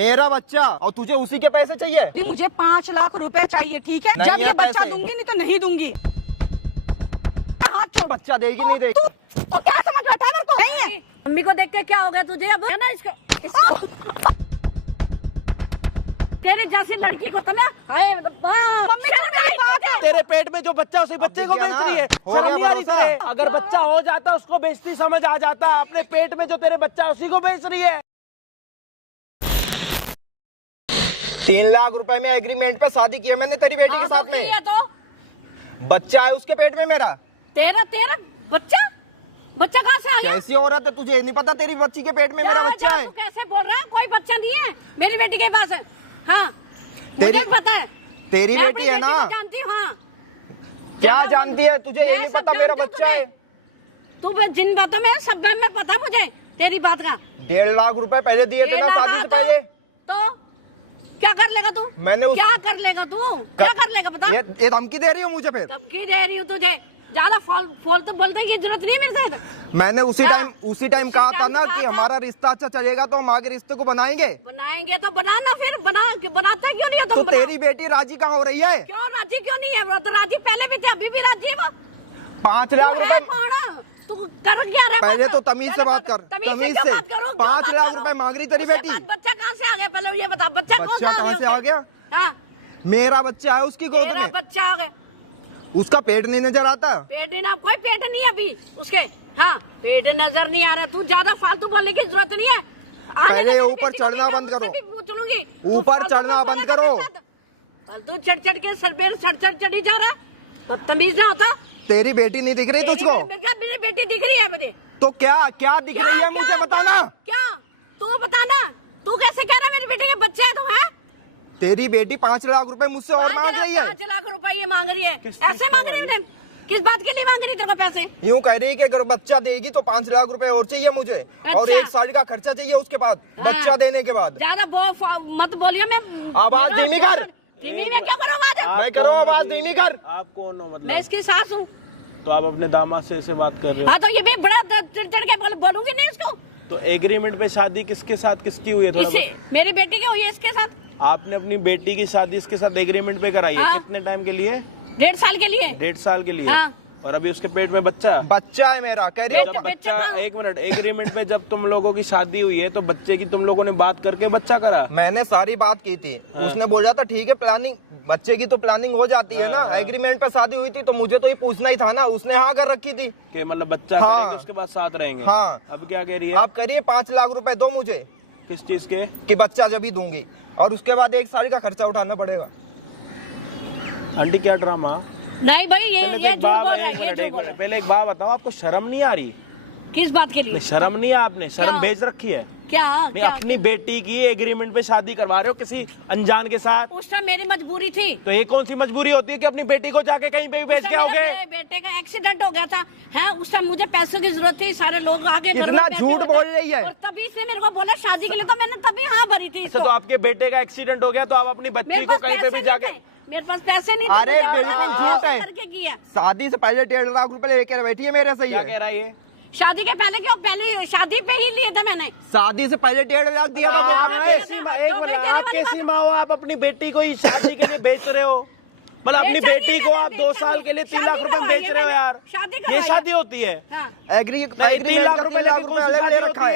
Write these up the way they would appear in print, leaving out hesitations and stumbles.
मेरा बच्चा, और तुझे उसी के पैसे चाहिए? मुझे 5 लाख रुपए चाहिए, ठीक है? जब ये बच्चा दूंगी नहीं तो नहीं दूंगी। हाथ छोड़। बच्चा देगी नहीं देगी? तो क्या समझ बैठा है मेरे को? नहीं है। मम्मी को देख के क्या हो गया तुझे अब, है ना? इसको तेरे जैसी लड़की को तो मैं तेरे पेट में जो बच्चा उसी बच्चे को बेच रही है। शर्म नहीं आ रही तुझे? अगर बच्चा हो जाता उसको बेचती समझ आ जाता, अपने पेट में जो तेरे बच्चा उसी को बेच रही है। 3 लाख रुपए में एग्रीमेंट पे शादी की है मैंने तेरी बेटी के साथ में। तो बच्चा है उसके पेट में मेरा। तेरा बच्चा कहाँ से आ गया? कैसी औरत है, तुझे नहीं पता तेरी बच्ची के पेट में मेरा बच्चा है? तू कैसे बोल रहा है? कोई बच्चा नहीं है मेरी बेटी के पास है। हाँ तेरी मुझे पता है, तेरी बेटी है ना? जानती हूँ। हाँ क्या जानती है? तुझे ये नहीं पता मेरा बच्चा है? तू जिन बातों में सब में पता मुझे तेरी बात का। 1.5 लाख रुपए पहले दिए थे ना शादी से पहले। तो क्या कर लेगा तू? क्या कर लेगा तू? क्या कर लेगा बता? ये धमकी दे रही हो मुझे? फिर धमकी दे रही हूँ तुझे? ज्यादा फॉल तो बोलने की जरूरत नहीं है मेरे साथ। मैंने उसी टाइम कहा था ना कि हमारा रिश्ता अच्छा चलेगा तो हम आगे रिश्ते को बनाएंगे तो बनाना, फिर बनाता क्यों नहीं है तुम? तो तेरी बेटी राजी कहाँ हो रही है? क्यों राजी क्यों नहीं है? वो तो राजी पहले भी थे, अभी भी राजी है वो। 5 लाख रुपए तू कर क्या रहा है? पहले तो तमीज से बात कर, तमीज से। 5 लाख रुपए मांग रही तेरी बेटी। बच्चा कहाँ से आ गया पहले ये बता? बच्चा कहाँ से आ गया? मेरा बच्चा है उसकी गोद में। बच्चा आ गया, उसका पेट नहीं नजर आता? पेट नहीं ना, कोई पेट नहीं है अभी उसके। हाँ पेट नजर नहीं आ रहा। तू ज्यादा फालतू बोलने की जरूरत नहीं है। पहले ऊपर चढ़ना बंद करो, ऊपर चढ़ना बंद करो। फालतू चढ़ के सर पे चढ़ी जा रहा, बदतमीज ना होता। तेरी बेटी नहीं दिख रही तुझको? मेरी बेटी दिख रही है मुझे। तो क्या दिख रही है मुझे बताना। क्या तू बताना? तू कैसे कह रहा है मेरी बेटी के बच्चे है? तू है तेरी बेटी 5 लाख रुपए मुझसे और मांग रही है। 5 लाख रुपए ये मांग रही है? ऐसे मांग रही है? किस बात के लिए मांग रही तेरे को पैसे? यूँ कह रही है कि अगर बच्चा देगी तो 5 लाख रुपए और चाहिए मुझे। और 1 साल का खर्चा चाहिए उसके बाद। बच्चा देने के बाद। ज्यादा मत बोलियो। मैं आवाज धीमी कर। धीमी में क्या करो? आवाज मैं करो, आवाज धीमी कर। आप कौन हो? मतलब मैं इसकी सास हूँ। तो आप अपने दामाद से ऐसे बात कर रहे हो? हाँ तो ये भी बड़ा चिड़ के बोलूंगी नहीं इसको। तो एग्रीमेंट पे शादी किसके साथ किसकी हुई है? थोड़ा मेरी बेटी की हुई है इसके साथ। आपने अपनी बेटी की शादी इसके साथ एग्रीमेंट पे कराई है? हाँ। कितने टाइम के लिए? 1.5 साल के लिए। 1.5 साल के लिए। हाँ। और अभी उसके पेट में बच्चा है मेरा। कह रही जब बच्चा, एक मिनट, एग्रीमेंट पे जब तुम लोगों की शादी हुई है तो बच्चे की तुम लोगों ने बात करके बच्चा करा? मैंने सारी बात की थी। उसने बोला था ठीक है, प्लानिंग बच्चे की तो प्लानिंग हो जाती है ना। एग्रीमेंट पे शादी हुई थी तो मुझे तो ये पूछना ही था ना। उसने हाँ कर रखी थी कि मतलब बच्चा करेंगे उसके बाद साथ रहेंगे। हाँ। अब क्या कह रही है? आप करिए 5 लाख रुपए दो मुझे। किस चीज के? कि बच्चा जब ही दूंगी और उसके बाद 1 साल का खर्चा उठाना पड़ेगा। आंटी क्या ड्रामा? नहीं भाई ये झूठ बोल रहा है। पहले एक बात बताओ, आपको शर्म नहीं आ रही? किस बात के लिए? शर्म नहीं है? आपने शर्म भेज रखी है क्या? नहीं, अपनी बेटी की एग्रीमेंट पे शादी करवा रहे हो किसी अनजान के साथ। उस टाइम मेरी मजबूरी थी। तो ये कौन सी मजबूरी होती है कि अपनी बेटी को जाके कहीं पे भी बेच के आओगे? बेटे का एक्सीडेंट हो गया था है, उस टाइम मुझे पैसों की जरूरत थी। सारे लोग आगे इतना झूठ बोल रही है। और तभी से मेरे को बोला शादी के लिए, तो मैंने तभी हाँ भरी थी। तो आपके बेटे का एक्सीडेंट हो गया तो आप अपनी बच्ची को कहीं पे भी जाके? मेरे पास पैसे नहीं। अरे बिल्कुल झूठ है। शादी से पहले 1.5 लाख रुपए लेकर बैठी है मेरे से। क्या कह रहा है ये? शादी के पहले क्यों? पहले शादी पे ही लिए थे मैंने। शादी से पहले 1.5 लाख दिया था। आप कैसी माँ हो? आप अपनी बेटी को ही शादी के लिए बेच रहे हो? मतलब अपनी बेटी को आप 2 साल के लिए 3 लाख रुपए बेच रहे हो यार? ये शादी होती है? 3 लाख रुपए ले रखा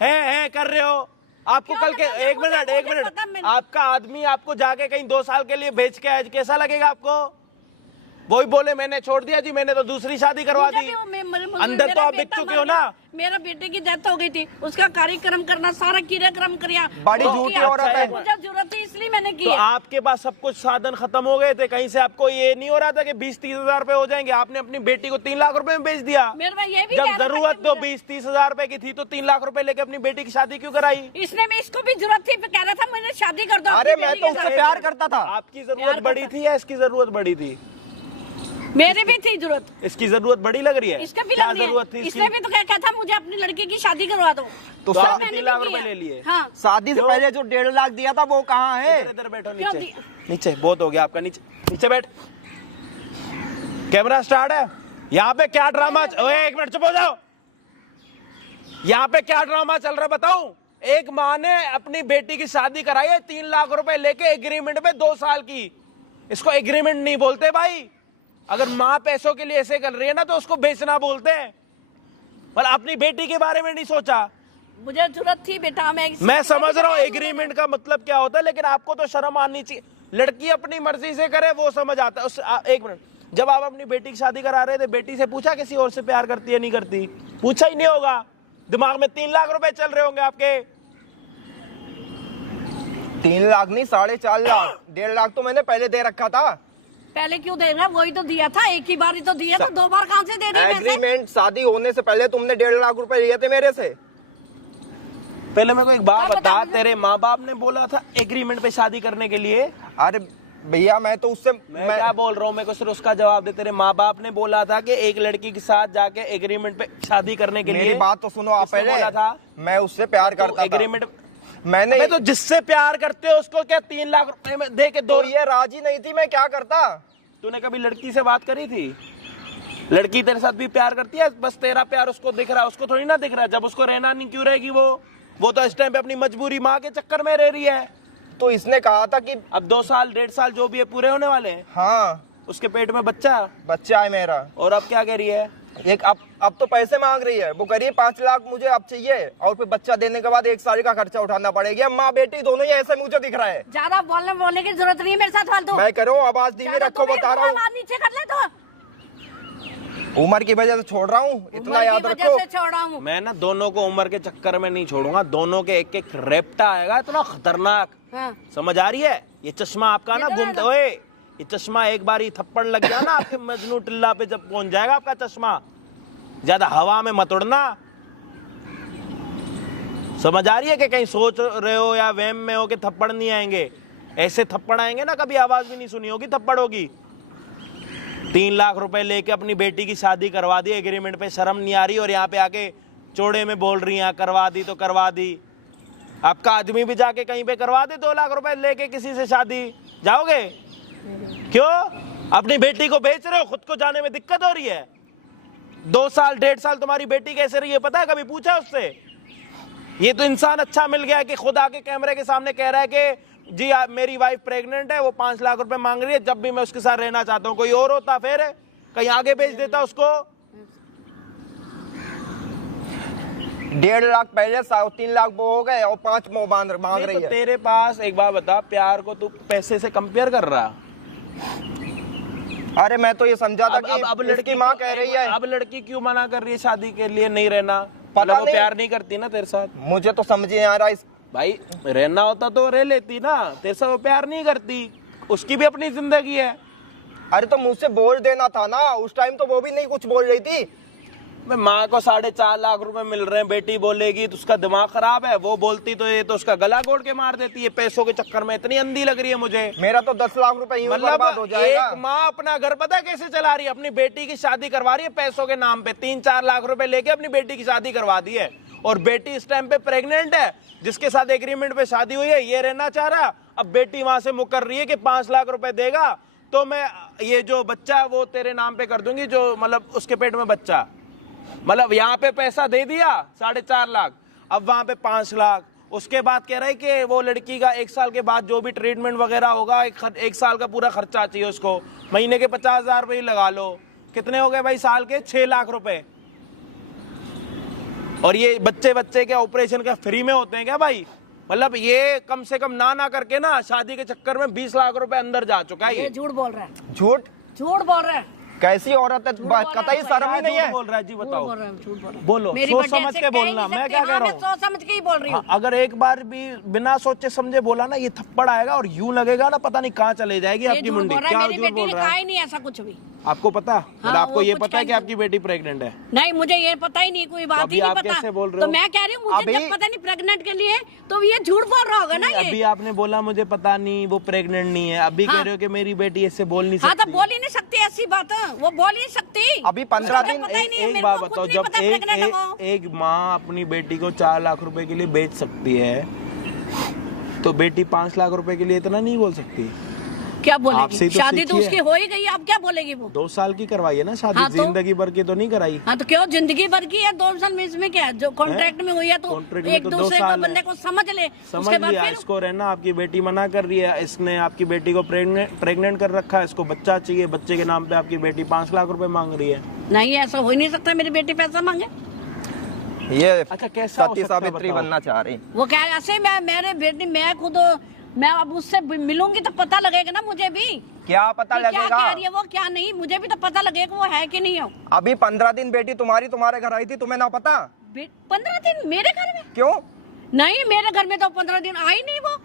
है कर रहे हो? आपको कल के एक मिनट आपका आदमी आपको जाके कहीं 2 साल के लिए बेच के आज कैसा लगेगा आपको? वही बोले मैंने छोड़ दिया जी, मैंने तो दूसरी शादी करवा दी। अंदर तो आप बिक चुके हो ना। मेरा बेटे की डेथ हो गई थी, उसका कार्यक्रम करना, सारा क्रियाक्रम किया। बड़ी झूठी औरत है। मुझे जरूरत थी इसलिए मैंने की। तो आपके पास सब कुछ साधन खत्म हो गए थे, कहीं से आपको ये नहीं हो रहा था कि 20-30 हजार रुपए हो जाएंगे? आपने अपनी बेटी को 3 लाख रुपए में बेच दिया। जब जरूरत तो 20-30 हजार रुपए की थी तो 3 लाख रुपए लेके अपनी बेटी की शादी क्यों कराई? इसने में इसको भी जरूरत थी, कह रहा था मुझे शादी कर दो। अरे मैं तो उससे प्यार करता था। आपकी जरूरत बड़ी थी या इसकी जरूरत बड़ी थी? मेरी भी थी जरूरत। इसकी जरूरत बड़ी लग रही है? इसका भी क्या जरूरत थी? इसने भी तो क्या था मुझे अपनी लड़की की शादी करवा दो। तो 3 लाख रुपए ले लिए। हाँ। शादी से पहले जो 1.5 लाख दिया था वो कहाँ है? इधर बैठो, नीचे बहुत हो गया आपका, नीचे बैठ। कैमरा स्टार्ट है। यहाँ पे क्या ड्रामा? एक मिनट चुप हो जाओ। यहाँ पे क्या ड्रामा चल रहा है बताऊं? एक माँ ने अपनी बेटी की शादी कराई है 3 लाख रुपए लेके एग्रीमेंट पे 2 साल की। इसको एग्रीमेंट नहीं बोलते भाई। अगर माँ पैसों के लिए ऐसे कर रही है ना तो उसको बेचना बोलते हैं। पर अपनी बेटी के बारे में नहीं सोचा। मुझे जरूरत थी बेटा, मैं समझ रहा हूँ एग्रीमेंट का मतलब क्या होता है, लेकिन आपको तो शर्म आनी चाहिए। लड़की अपनी मर्जी से करे वो समझ आता है। एक मिनट, जब आप अपनी बेटी की शादी करा रहे थे, बेटी से पूछा किसी और से प्यार करती है नहीं करती? पूछा ही नहीं होगा। दिमाग में 3 लाख रुपए चल रहे होंगे आपके। 3 लाख नहीं, 4.5 लाख, 1.5 लाख तो मैंने पहले दे रखा था। पहले क्यों दे रहा? वही तो दिया था, एक ही बार ही तो दिया था, 2 बार कहाँ से दे दी? एग्रीमेंट शादी होने से पहले तुमने 1.5 लाख रुपए लिए थे मेरे से। पहले मेरे को एक बात बता, तेरे माँ बाप ने बोला था एग्रीमेंट पे शादी करने के लिए? अरे भैया मैं तो उससे मैं क्या बोल रहा हूँ, मेरे को सिर्फ उसका जवाब दे। तेरे माँ बाप ने बोला था कि एक लड़की के साथ जाके एग्रीमेंट पे शादी करने के लिए। मेरी बात तो सुनो आप पहले। बोला था मैं उससे प्यार करता था। एग्रीमेंट मैंने तो जिससे प्यार करते हो उसको क्या 3 लाख रुपए में दे के तो ये राजी नहीं थी, मैं क्या करता? तूने कभी लड़की से बात करी थी? लड़की तेरे साथ भी प्यार करती है, बस तेरा प्यार उसको दिख रहा है, उसको थोड़ी ना दिख रहा है। जब उसको रहना नहीं क्यों रहेगी वो तो इस टाइम पे अपनी मजबूरी माँ के चक्कर में रह रही है। तो इसने कहा था कि अब 2 साल 1.5 साल जो भी है पूरे होने वाले हैं। हाँ, उसके पेट में बच्चा है मेरा। और अब क्या कह रही है? अब तो पैसे मांग रही है। वो कह रही है 5 लाख मुझे अब चाहिए, और फिर बच्चा देने के बाद 1 साल का खर्चा उठाना पड़ेगा। माँ बेटी दोनों ही ऐसे मुझे दिख रहा है। ज्यादा बोलने की जरूरत नहीं है मेरे साथ फालतू। मैं कह रहा हूँ आवाज धीमी रखो, बता रहा हूँ। नीचे कर ले तो। उम्र की वजह से छोड़ रहा हूँ, इतना याद रखो। छोड़ रहा हूँ मैं ना दोनों को उम्र के चक्कर में नहीं छोड़ूंगा। दोनों के एक रेप्टा आएगा इतना खतरनाक। हाँ। समझ आ रही है? ये चश्मा आपका ना घूमते हुए, ये चश्मा एक बार ही थप्पड़ लग गया ना आपके मजनू टिल्ला पे, जब पहुंच जाएगा आपका चश्मा। ज्यादा हवा में मत उड़ना। समझ आ रही है कि कहीं सोच रहे हो या वहम में हो कि थप्पड़ नहीं आएंगे? ऐसे थप्पड़ आएंगे ना, कभी आवाज भी नहीं सुनी होगी, थप्पड़ होगी। 3 लाख रुपए लेके अपनी बेटी की शादी करवा दी एग्रीमेंट पे, शर्म नहीं आ रही? और यहाँ पे आके चौड़े में बोल रही हैं करवा दी तो करवा दी। आपका आदमी भी जाके कहीं पे करवा दे 2 लाख रुपए लेके किसी से शादी, जाओगे? क्यों? अपनी बेटी को बेच रहे हो, खुद को जाने में दिक्कत हो रही है। 2 साल 1.5 साल तुम्हारी बेटी कैसे रही है पता है? कभी पूछा उससे? ये तो इंसान अच्छा मिल गया कि खुद आके कैमरे के सामने कह रहा है कि जी मेरी वाइफ प्रेग्नेंट है, वो 5 लाख रुपए मांग रही है, जब भी मैं उसके साथ रहना चाहता हूँ। कोई और होता फिर कहीं आगे बेच देता उसको। 1.5 लाख पहले, 3 लाख वो हो गए और 5 मांग रही है। तेरे पास एक बात बता, प्यार को तू पैसे से कंपेयर कर रहा? अरे मैं तो ये समझा था कि अब लड़की माँ कह रही है। अब लड़की क्यों मना कर रही है शादी के लिए नहीं रहना? पता वो प्यार नहीं करती ना तेरे साथ? मुझे तो समझ नहीं आ रहा। भाई रहना होता तो रह लेती ना, तेरे से वो प्यार नहीं करती, उसकी भी अपनी जिंदगी है। अरे तो मुझसे बोल देना था ना उस टाइम, तो वो भी नहीं कुछ बोल रही थी। मैं माँ को 4.5 लाख रुपए मिल रहे हैं, बेटी बोलेगी तो उसका दिमाग खराब है, वो बोलती तो ये तो उसका गला घोट के मार देती है। पैसों के चक्कर में इतनी अंधी लग रही है मुझे। मेरा तो 10 लाख रुपए यूं बर्बाद हो जाएगा। एक माँ अपना घर पता कैसे चला रही है? अपनी बेटी की शादी करवा रही है पैसों के नाम पे। 3-4 लाख रुपए लेके अपनी बेटी की शादी करवा दी है, और बेटी इस टाइम पे प्रेग्नेंट है, जिसके साथ एग्रीमेंट पे शादी हुई है, ये रहना चाह रहा। अब बेटी वहां से मुकर रही है कि 5 लाख रुपए देगा तो मैं ये जो बच्चा वो तेरे नाम पे कर दूंगी, जो मतलब उसके पेट में बच्चा। मतलब यहाँ पे पैसा दे दिया 4.5 लाख, अब वहां पे 5 लाख। उसके बाद कह रहा है कि वो लड़की का 1 साल के बाद जो भी ट्रीटमेंट वगैरह होगा, 1 साल का पूरा खर्चा चाहिए उसको। महीने के 50,000 रुपये लगा लो, कितने हो गए भाई साल के? 6 लाख रुपए। और ये बच्चे के ऑपरेशन का फ्री में होते हैं क्या भाई? मतलब ये कम से कम ना करके ना शादी के चक्कर में 20 लाख रुपए अंदर जा चुका है। ये झूठ बोल रहा है। झूठ बोल रहा है। कैसी औरत है? कतई शर्म ही नहीं है। बोल रहा है जी, बताओ। बोलो, सोच समझ के बोलना। मैं क्या कह रहा हूँ? सोच समझ के ही बोल रही हूँ। अगर एक बार भी बिना सोचे समझे बोला ना, ये थप्पड़ आएगा और यूं लगेगा ना पता नहीं कहाँ चले जाएगी आपकी मुंडी। क्या झूठ बोल रहा है? नहीं ऐसा कुछ भी। आपको पता? हाँ, आपको ये पता है कि आपकी बेटी प्रेग्नेंट है? नहीं, मुझे ये पता ही नहीं, कोई बात ही नहीं पता। कैसे बोल रहे तो हो? मैं कह रही हूँ मुझे जब पता नहीं प्रेग्नेंट के लिए, तो ये झूठ बोल रहा होगा ना। ये अभी आपने बोला मुझे पता नहीं वो प्रेग्नेंट नहीं है, अभी कह रहे हो कि मेरी बेटी ऐसे बोल नहीं हाँ, सकती। तो बोल ही नहीं सकती ऐसी बात, वो बोल ही नहीं सकती। अभी 15 दिन। एक बात बताओ, जब एक माँ अपनी बेटी को 4 लाख रुपए के लिए बेच सकती है, तो बेटी 5 लाख रुपए के लिए इतना नहीं बोल सकती? क्या आपसे बोलेगी? ही तो शादी तो सीखी उसकी है। हो ही गई, अब क्या बोलेगी वो? 2 साल की करवाई है ना शादी, हाँ, तो? जिंदगी भर की तो नहीं कराई। हाँ तो क्यों जिंदगी भर की है, 2 साल में इसमें क्या है? जो कॉन्ट्रैक्ट में हुई है तो कॉन्ट्रैक्ट में एक तो 2 दूसरे को साल बंदे है। को समझ ले, समझ उसके बाद लिया, फिर इसको रहना, आपकी बेटी मना कर रही है, इसने आपकी बेटी को प्रेग्नेंट कर रखा है, इसको बच्चा चाहिए, बच्चे के नाम पे आपकी बेटी 5 लाख रुपए मांग रही है। नहीं, ऐसा हो ही नहीं सकता मेरी बेटी पैसा मांगे। ये अच्छा, कैसा हो सती सकता है सावित्री बताओ? बनना चाह रही। वो क्या ऐसे मैं मेरे बेटी मैं खुद मैं अब उससे मिलूंगी तो पता लगेगा ना मुझे भी क्या पता कि क्या लगेगा? कह रही है वो, क्या नहीं, मुझे भी तो पता लगेगा वो है कि नहीं हो। अभी 15 दिन बेटी तुम्हारे घर आई थी, तुम्हें ना पता? 15 दिन मेरे घर में? क्यों? नहीं, मेरे घर में तो 15 दिन आई नहीं वो।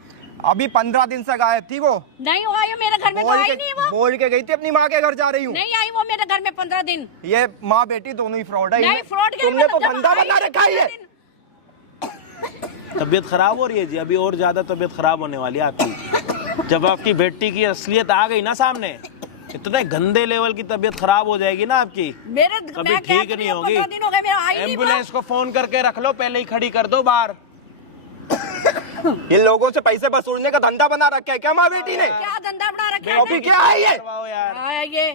अभी 15 दिन से गायब थी वो। नहीं वो आई, मेरे घर में तो आई नहीं वो। बोल के गई थी अपनी माँ के घर जा रही हूँ। नहीं आई वो मेरे घर में 15 दिन। ये माँ बेटी दोनों ही फ्रॉड है। नहीं, फ्रॉड क्या? तुमने तो जब धंधा आई बना रखा है ये। तबीयत खराब हो रही है जी, अभी और ज्यादा तबीयत खराब होने वाली है आपकी। जब आपकी बेटी की असलियत आ गई ना सामने, इतने गंदे लेवल की तबीयत खराब हो जाएगी ना आपकी, मेरे कभी मैं ठीक नहीं होगी। 15 दिन हो गए मेरा आई नहीं वो। एम्बुलेंस को फोन करके रख लो, पहले ही खड़ी कर दो बाहर। इन लोगों से पैसे वसूलने का धंधा बना रखा है क्या माँ बेटी ने? क्या धंधा बना रखा है? अभी क्या है ये? करवाओ यार। हाँ, ये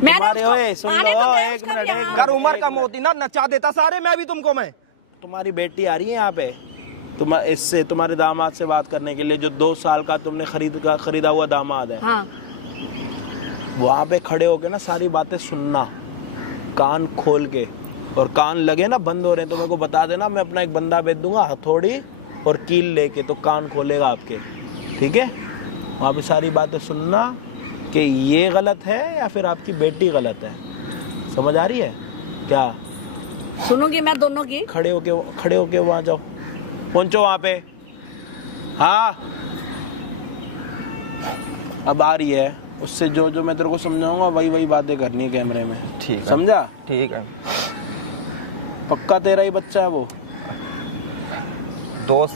तुम्हारे ओए सुन लो, तो एक मिनट, एक मिनट। कर उम्र कम होती ना, नचा देता सारे मैं भी तुमको। मैं तुम्हारी बेटी आ रही है यहाँ पे इससे तुम्हारे दामाद से बात करने के लिए, जो 2 साल का तुमने खरीदा हुआ दामाद है। हाँ। वहाँ पे खड़े होके ना सारी बातें सुनना, कान खोल के, और कान लगे ना बंद हो रहे हैं तो मेरे को बता देना, मैं अपना एक बंदा भेज दूंगा हथौड़ी और कील लेके, तो कान खोलेगा आपके, ठीक है? वहाँ पे सारी बातें सुनना कि ये गलत है या फिर आपकी बेटी गलत है। समझ आ रही है क्या? सुनूंगी मैं दोनों की। खड़े होके वहाँ जाओ, पहुंचो वहाँ पे। हाँ, अब आ रही है, उससे जो मैं तेरे को समझाऊंगा वही बातें करनी है कैमरे में, ठीक है। समझा? ठीक है। पक्का तेरा ही बच्चा है वो? 2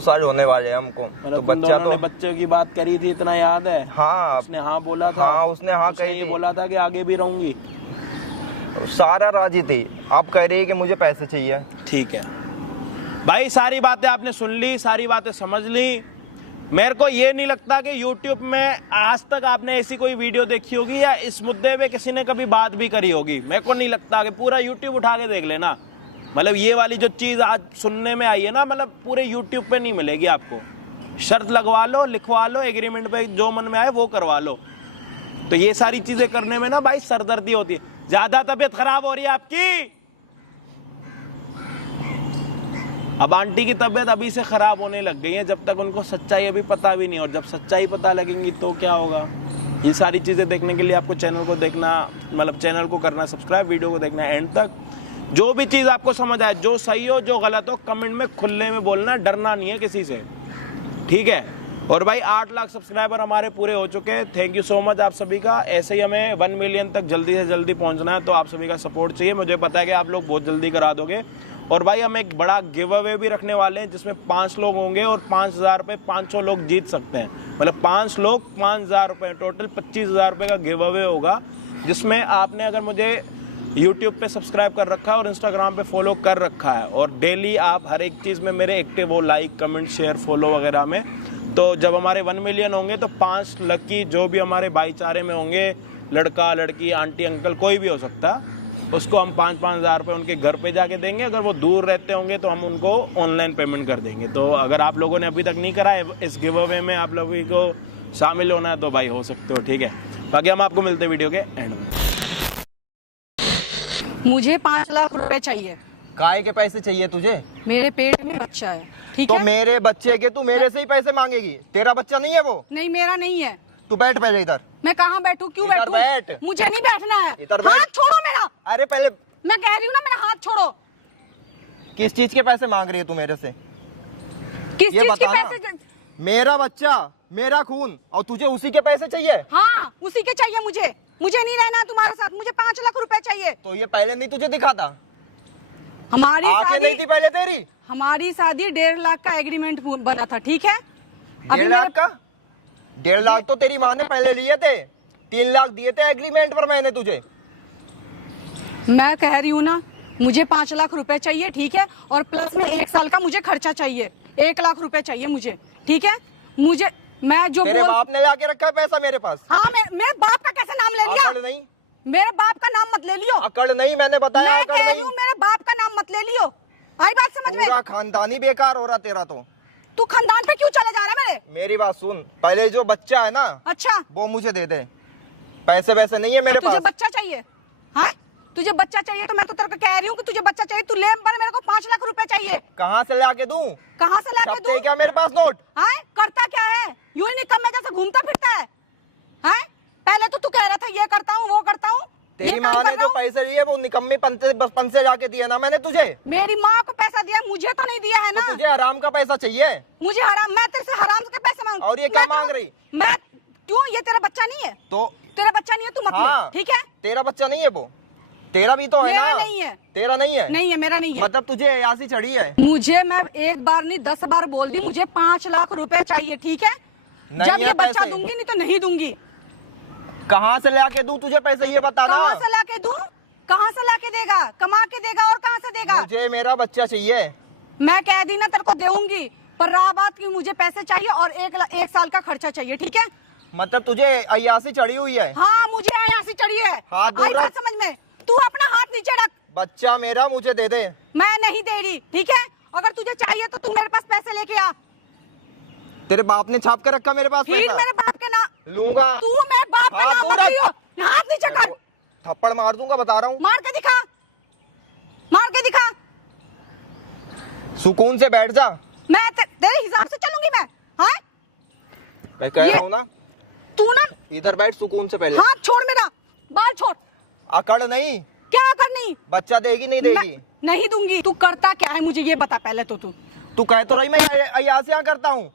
साल होने वाले हैं हमको। मतलब तो तुम बच्चा दोनों ने बच्चे की बात करी थी, इतना याद है? हाँ, उसने हाँ बोला था। हाँ, उसने हाँ उसने कही ये थी। बोला था कि आगे भी रहूंगी। सारा राजी थी। आप कह रही है कि मुझे पैसे चाहिए। ठीक है भाई, सारी बातें आपने सुन ली, सारी बातें समझ ली। मेरे को ये नहीं लगता कि YouTube में आज तक आपने ऐसी कोई वीडियो देखी होगी या इस मुद्दे पे किसी ने कभी बात भी करी होगी। मेरे को नहीं लगता कि पूरा YouTube उठा के देख लेना। मतलब ये वाली जो चीज़ आज सुनने में आई है ना, मतलब पूरे YouTube पे नहीं मिलेगी आपको। शर्त लगवा लो, लिखवा लो, एग्रीमेंट पे जो मन में आए वो करवा लो। तो ये सारी चीज़ें करने में ना भाई सरदर्दी होती है। ज़्यादा तबीयत खराब हो रही है आपकी। अब आंटी की तबीयत अभी से खराब होने लग गई है, जब तक उनको सच्चाई अभी पता भी नहीं, और जब सच्चाई पता लगेंगी तो क्या होगा। ये सारी चीज़ें देखने के लिए आपको चैनल को देखना, मतलब चैनल को करना सब्सक्राइब, वीडियो को देखना एंड तक। जो भी चीज़ आपको समझ आए, जो सही हो जो गलत हो, कमेंट में खुले में बोलना, डरना नहीं है किसी से, ठीक है? और भाई 8 लाख सब्सक्राइबर हमारे पूरे हो चुके हैं। थैंक यू सो मच आप सभी का। ऐसे ही हमें 1 मिलियन तक जल्दी से जल्दी पहुंचना है, तो आप सभी का सपोर्ट चाहिए। मुझे पता है कि आप लोग बहुत जल्दी करा दोगे। और भाई हम एक बड़ा गिव अवे भी रखने वाले हैं, जिसमें 5 लोग होंगे और 5,000 रुपये 500 लोग जीत सकते हैं। मतलब 5 लोग 5,000 रुपये, टोटल 25,000 रुपये का गिव अवे होगा, जिसमें आपने अगर मुझे YouTube पे सब्सक्राइब कर रखा है और Instagram पे फॉलो कर रखा है, और डेली आप हर एक चीज़ में मेरे एक्टिव हो, लाइक कमेंट शेयर फॉलो वगैरह में, तो जब हमारे 1 मिलियन होंगे तो 5 लकी जो भी हमारे भाईचारे में होंगे, लड़का लड़की आंटी अंकल कोई भी हो सकता है, उसको हम 5,000 रुपये उनके घर पे जाके देंगे। अगर वो दूर रहते होंगे तो हम उनको ऑनलाइन पेमेंट कर देंगे। तो अगर आप लोगों ने अभी तक नहीं करा है, इस गिव अवे में आप लोगों को शामिल होना है तो भाई हो सकते हो, ठीक है? बाकी हम आपको मिलते हैं वीडियो के एंड में। मुझे 5 लाख रुपए चाहिए। काय के पैसे चाहिए तुझे? मेरे पेट में बच्चा है, ठीक तो है? मेरे बच्चे के तू मेरे से ही पैसे मांगेगी? तेरा बच्चा नहीं है वो? नहीं, मेरा नहीं है। तू बैठ पहले इधर। मैं कहाँ बैठूं? क्यों इधर बैठूं? बैठ। मुझे नहीं बैठना है। इधर बैठ। हाथ छोड़ो मेरा। अरे पहले मैं कह रही हूँ ना, मेरा हाथ छोड़ो। किस चीज के पैसे मांग रही है तू मेरे से? किस ये चीज के बता ना। पैसे? मेरा बच्चा, मेरा खून, और तुझे उसी के पैसे चाहिए? हाँ, उसी के चाहिए मुझे। मुझे नहीं रहना है तुम्हारे साथ। मुझे 5 लाख रुपए चाहिए। तो ये पहले नहीं तुझे दिखाता? हमारी आंखें शादी नहीं थी पहले तेरी? हमारी शादी 1.5 लाख का एग्रीमेंट बना था, ठीक है? 1.5 लाख का? 1.5 लाख तो तेरी माँ ने पहले लिए थे। 3 लाख दिए थे एग्रीमेंट पर मैंने तुझे। मैं कह रही हूँ ना, मुझे 5 लाख रुपए चाहिए, ठीक है? और प्लस में 1 साल का मुझे खर्चा चाहिए। 1 लाख रुपए चाहिए मुझे, ठीक है? मुझे मैं जो तेरे बाप ने लाके रखा है पैसा मेरे पास। हाँ मेरे बाप का कैसे नाम ले लिया? अकड़ नहीं, मेरे बाप का नाम मत ले लियो। अकड़ नहीं, मैंने बताया मैं अकड़ कह रही नहीं। हूँ मेरे बाप का नाम मत ले लियो। आई बात समझ में? पूरा खानदानी बेकार हो रहा तेरा तो। तू खानदान पे क्यों चले जा रहा है मेरे? मेरी बात सुन, पहले जो बच्चा है ना अच्छा वो मुझे दे दे, पैसे वैसे नहीं है मेरे तुझे पास। बच्चा चाहिए? हाँ तुझे बच्चा चाहिए तो मैं तो तेरे को कह रही हूँ कि तुझे बच्चा चाहिए। तू ले पर मेरे को 5 लाख रुपए चाहिए। कहाँ से लाके दूं? कहाँ से लाके छपते दूं? क्या मेरे पास नोट? हाँ करता क्या है? यूं ही निकम्मे जैसे घूमता फिरता है। हाँ पहले तो तू कह रहा था ये करता हूँ वो करता हूँ। तेरी माँ ने जो पैसे लिए वो निकम्मे बचपन से जाके दिए ना मैंने तुझे। मेरी माँ को पैसा दिया, मुझे तो नहीं दिया है ना। तो तुझे आराम का पैसा चाहिए? मुझे हराम, मैं तेरे से हराम के पैसे मांग। और ये क्या मांग रही? मैं क्यों? ये तेरा बच्चा नहीं है? तो तेरा बच्चा नहीं है, तू मत ले, हाँ, ठीक है? तेरा बच्चा नहीं है वो, तेरा भी तो है मेरा ना। नहीं है। तेरा नहीं है? नहीं है, मेरा नहीं है। मतलब तुझे अयासी चढ़ी है? मुझे, मैं एक बार नहीं 10 बार बोल दी, मुझे 5 लाख रुपए चाहिए, ठीक है? जब ये बच्चा दूंगी नहीं तो नहीं दूंगी। कहाँ से लाके दूं तुझे पैसे ये बता ना। कहाँ से लाके दूं? कहाँ से लाके देगा? कमा के देगा और कहाँ से देगा? मुझे मेरा बच्चा चाहिए। मैं कह दी ना तेरे को दूंगी, पर रहा बात की मुझे पैसे चाहिए और 1 साल का खर्चा चाहिए, ठीक है? मतलब तुझे अयासी चढ़ी हुई है? हाँ मुझे अयासी चढ़ी है। हाथ दूर आई रख। बात समझ में? तू अपना हाथ नीचे रख। बच्चा मेरा मुझे दे दे। मैं नहीं दे रही, ठीक है? अगर तुझे चाहिए तो तू मेरे पास पैसे लेके आ। तेरे बाप ने छाप के रखा मेरे पास फिर पैसा? मेरे बाप के नाम लूंगा। तू मेरे बाप का हाथ नाम दूर मत रख। लियो। हाथ नीचे कर। थप्पड़ मार दूंगा बता रहा हूँ। मार के दिखा, मार के दिखा। सुकून से बैठ जा। मैं तेरे हिसाब से चलूंगी मैं। हाँ मैं कह रहा हूँ ना, तू ना इधर बैठ सुकून से पहले। हाथ छोड़, मेरा बाल छोड़। अकड़ नहीं। क्या करनी? बच्चा देगी नहीं देगी? नहीं दूंगी। तू करता क्या है मुझे ये बता पहले तो। तू कह तो रही मैं अयासियां करता हूँ।